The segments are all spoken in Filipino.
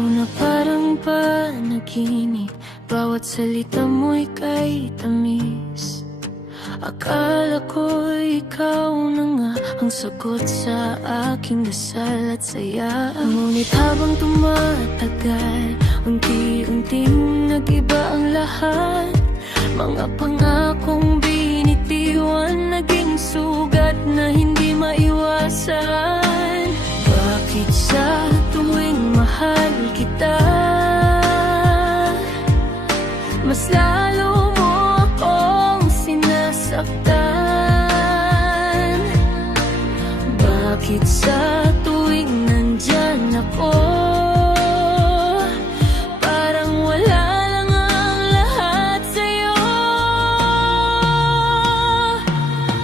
na parang panaginip, bawat salita mo'y kay tamis. Akala ko ikaw na nga ang sagot sa aking dasal at saya. Ngunit habang tumatagal, unti-unting nag-iba ang lahat. Mga pangakong binitiwan, naging sugat na hindi maiwasan. Bakit sa tuwing mahal kita, mas lalo mo akong sinasaktan? Bakit sa tuwing nandyan ako, parang wala lang ang lahat sa'yo?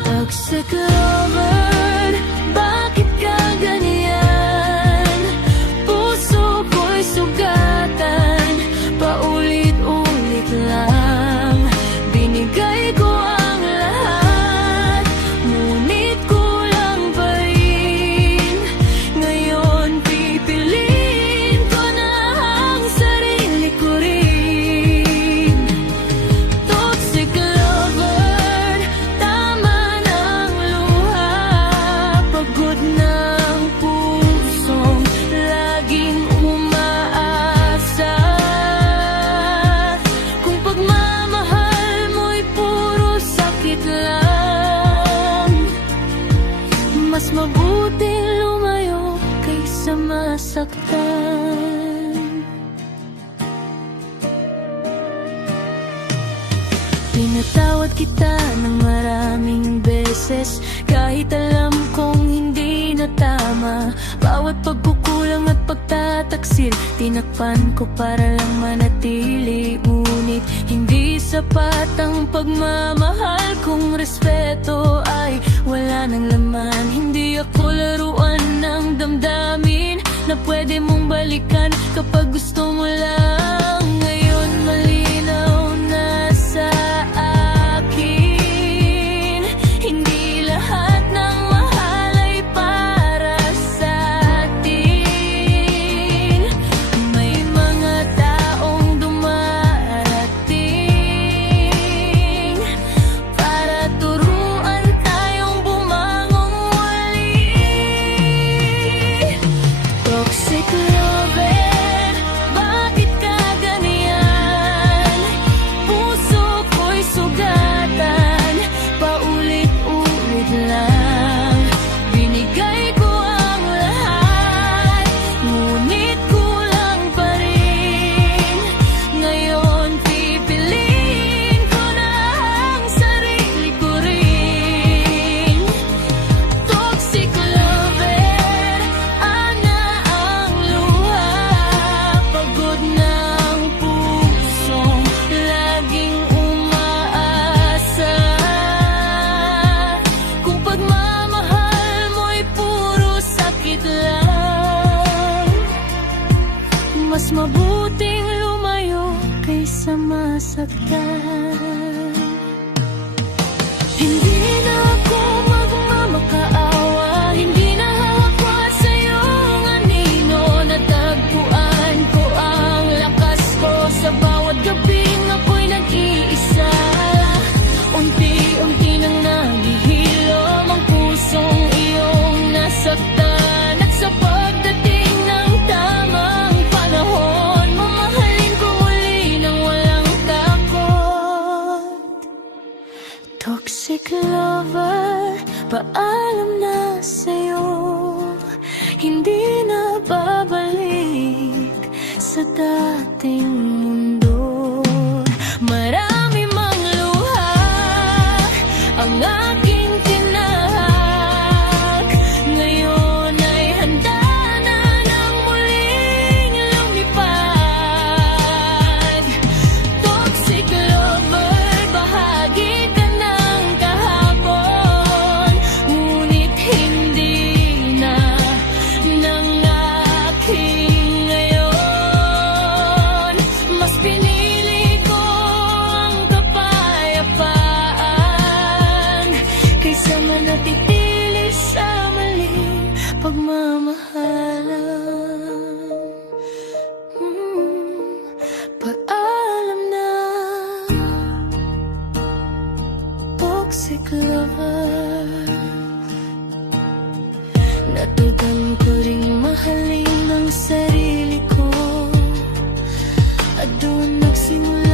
Toxic lover, bakit ka ganyan? Puso ko'y sugatan, paulit-ulit lang. Binigay ko ang lahat, ngunit kulang pa rin. Ngayon pipiliin ko na ang sarili ko rin. Toxic lover, tama ng luha. Pagod ng pusong laging umaasa. Kung pagmamahal mo'y puro sakit lang, mas mabuting lumayo kaysa masaktan. Pinatawad kita ng maraming beses, kahit alam kong hindi na tama. Bawat pagkukulang at pagtataksil, tinakpan ko para lang manatili. Ngunit hindi sapat ang pagmamahal kung respeto ay wala ng laman. Hindi ako laruan ng damdamin na pwede mong balikan kapag gusto mo lang. Ngayon malinaw na sa akin, hindi lahat ng mahal ay para sa atin. May mga taong dumarating para turuan tayong bumangong muli. Toxic lover, bakit ka ganyan? Puso ko'y sugatan, paulit-ulit lang. Binigay ko ang lahat, ngunit kulang pa rin. Ngayon pipiliin ko na ang sarili ko rin. Toxic lover, ana ang luha. Pagod ng pusong laging umaasa. Kung pagmamahal mo'y puro sakit lang, mas mabuting lumayo kaysa masaktan. Hindi na ako magmamakaawa, hindi na hakwat sa iyong anino. Natagpuan ko ang lakas ko sa bawat gabing ako'y nag-iisa. Unti-unti nang nahihilom ang pusong iyong nasaktan. At sa pagdating ng tamang panahon, mamahalin ko muli nang walang takot. Toxic lover, paalam na sa'yo, hindi na babalik sa dating mundo. Marami mang luha ang aking tinahak, ngayon ay handa na ng muling lumipad. Toxic lover, bahagi ka ng kahapon, ngunit hindi na ng aking ngayon. Mas pinili ko ang kapayapaan kaysa manatili sa maling pagmamahalan. toxic lover. Natudan ko ring mahalin ang sarili ko, at doon nagsimula